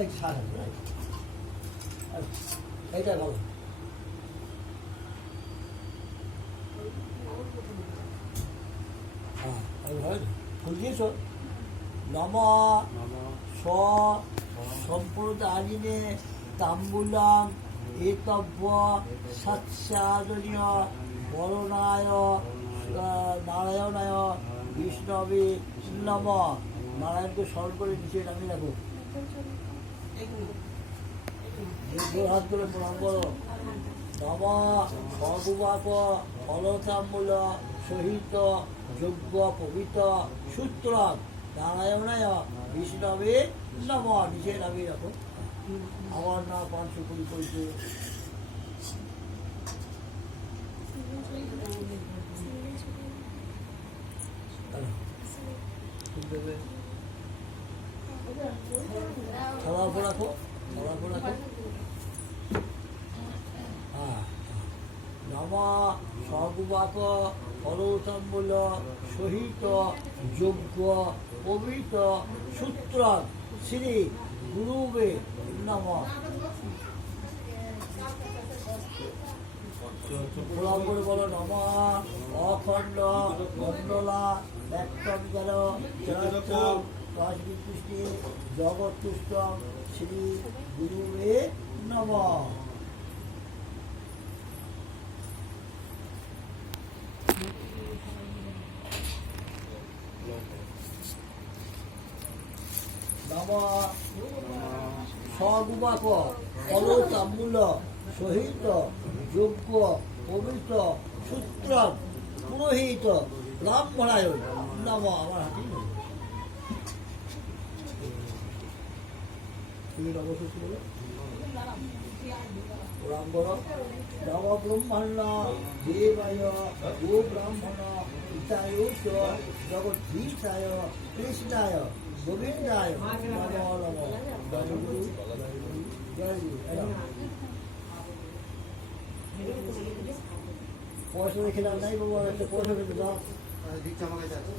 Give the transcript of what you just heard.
এই সার এইটা বলো ফুল দিয়েছ নম স সম্প্রদায়িনে তাম্বুলাং একব্য সৎসাদনীয় বরণায় নারায়ণায় বিষ্ণবে নম। নারায়ণকে স্মরণ করে নিচে নামিয়ে রাখো, হাত করে প্রণাম করো। নম সগুবাক ফলতাম্বুল সহিত যজ্ঞ পবিত্র সূত্র নারায়ণায় বিষ্ণবে নম। নিচে নামিয়ে রাখো। আমার না 520 পড়ছে। রাখো নম সগুবাক ফলতাম্বুল সহিত যজ্ঞ পবিত্র সূত্র শ্রী গুরুবে নম। প্রণাম করে বলো নম অখণ্ড মণ্ডলা ব্যক্তম গেল চরাচর কাশবিপুষ্টি জগৎতুষ্ট শ্রী গুরুবে নম। নম সগুবাক ফলতাম্বুল সহিত যজ্ঞ পবিত্র সূত্র পুরোহিত ব্রাহ্মণায় নম। আমার হাতি প্রণাম করো। নম ব্রহ্মণ্য দেবায় গো ব্রাহ্মণ হিতায় জগদ্ধিতায় কৃষ্ণায় গোবিন্দায় নম নম। জয় গুরু জয় গুরু। পয়সা রেখে দাও নাই বাবু, একটা পয়সা রেখে দাও। দিচ্ছি আমার কাছে।